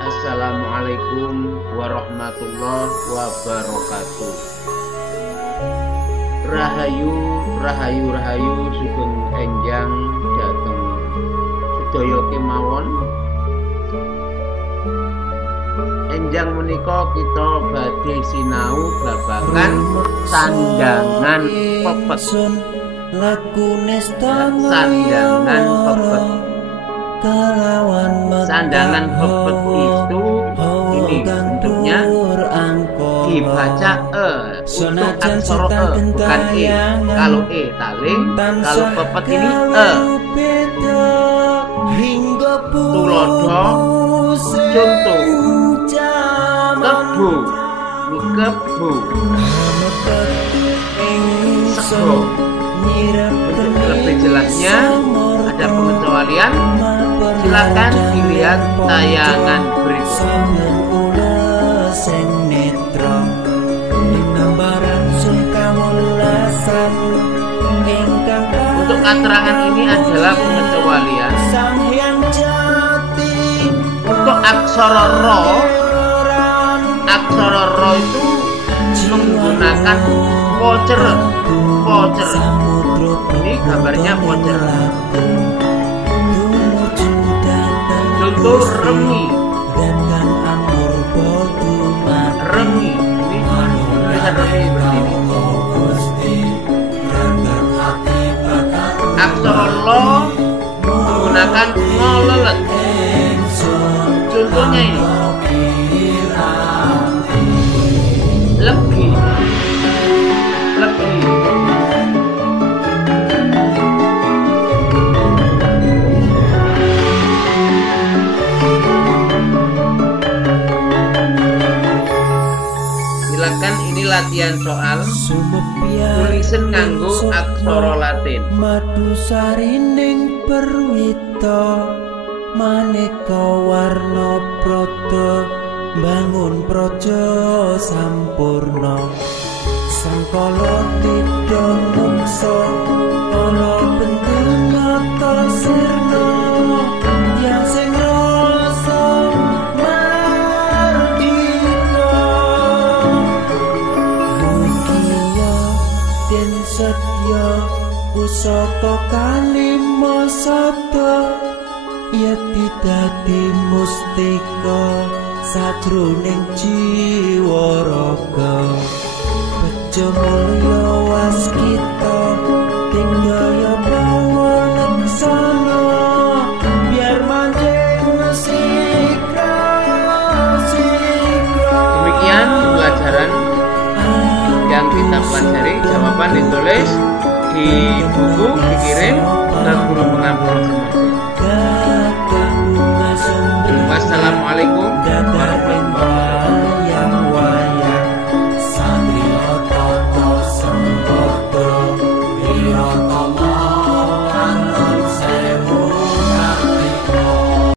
Assalamualaikum warahmatullahi wabarakatuh. Rahayu, rahayu, rahayu sugeng enjang dateng sedaya kemawon. Enjang menika kita badhe sinau babagan sandangan pepet. Sandangan pepet. Sandangan pepet itu ini bentuknya dibaca untuk aksara bukan Kalau taling, kalau pepet ini tulodo, contoh kebu, kebu, sego. Lebih jelasnya ada pengecualian, silakan dilihat tayangan berikut. Untuk keterangan ini adalah pengecualian. Untuk aksara ro itu menggunakan pocer. Ini gambarnya pocer. Contoh remi. Remi. Ini tulisan remi begini. Aksara lo menggunakan ngolelet. Contohnya ini. Lebih. Silakan, ini latihan soal tulisan nganggo aksara Latin. Madu sarining perwita maneka warna prada bangun praja sampurna. Sangkala tidha mungsa ana penting mata sirna yang sing rasa mardika. Mugia den setya pusaka kalima sabda yati dadi mustika sajroning jiwa raga. Bejo mulya waskita tinggalya bawa laksana biar manjing sikra. Demikian pelajaran yang kita pelajari. Jawaban ditulis di buku, dikirim ke guru mengambil masing-masing.